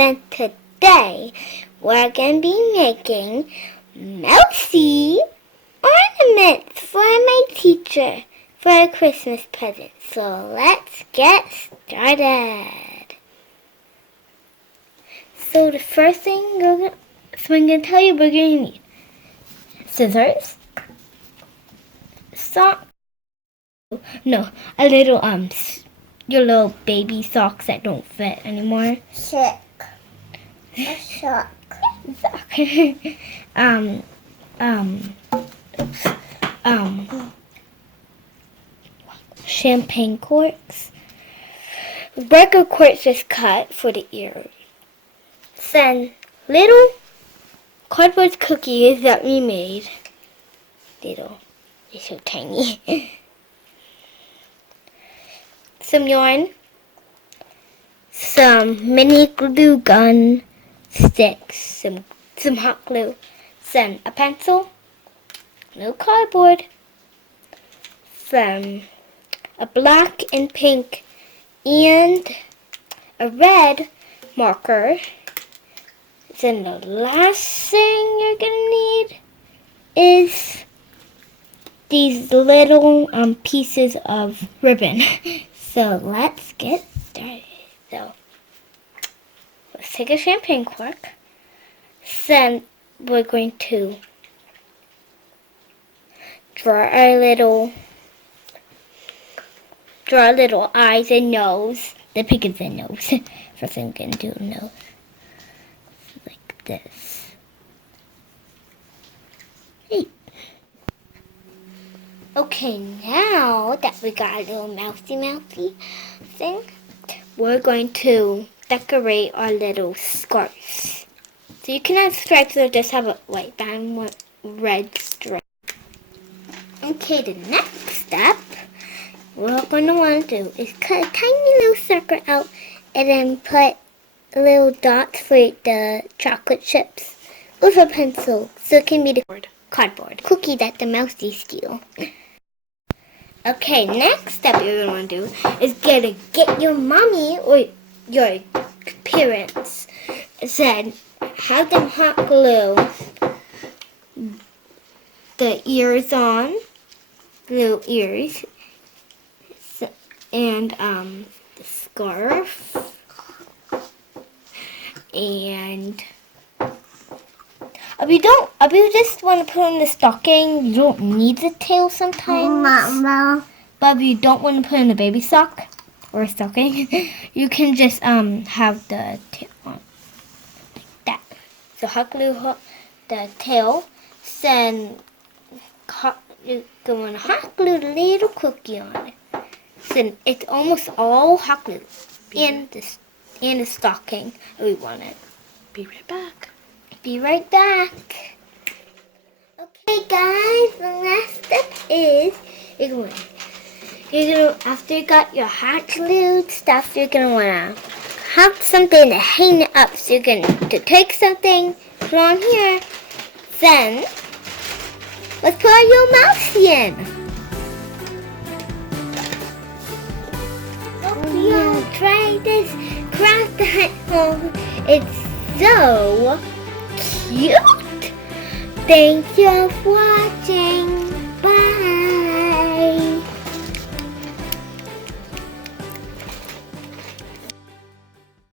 Then today we're going to be making mousy ornaments for my teacher for a Christmas present. So let's get started. So the first thing I'm going to tell you we're going to need scissors, a little your little baby socks that don't fit anymore. A sock. Champagne corks. Regular corks just cut for the ears. Then little cardboard cookies that we made. They're so tiny. Some yarn, some mini glue gun sticks, some hot glue, then a pencil, no cardboard, then a black and pink and a red marker. Then the last thing you're gonna need is these little pieces of ribbon. So let's get started. So let's take a champagne cork. Then we're going to draw our little eyes and nose. The pink is the nose. First I'm going to do a nose like this. Hey. Okay, now that we got a little mousy thing, we're going to decorate our little scarves. So you can have stripes or just have a white band with red stripe. Okay, the next step we're going to want to do is cut a tiny little circle out and then put little dots for the chocolate chips with a pencil so it can be the cardboard cookie that the mousey steal. Okay, next step you're going to want to do is get your mommy or your parents, then have them hot glue the ears on, little ears, and the scarf, and if you just want to put on the stocking, you don't need the tail sometimes. But if you don't want to put in the baby sock or stocking, you can just have the tail on like that. So hot glue the tail, then you're going to hot glue the little cookie on it. So it's almost all hot glue and the stocking we want it. Be right back. Be right back. Okay, guys, the last step is you're gonna after you got your hot glued stuff, you're gonna wanna have something to hang it up. So you're going to take something, put on here, then let's put our little mousey in. Hope you all try this craft at home. It's so cute. Thank you for watching.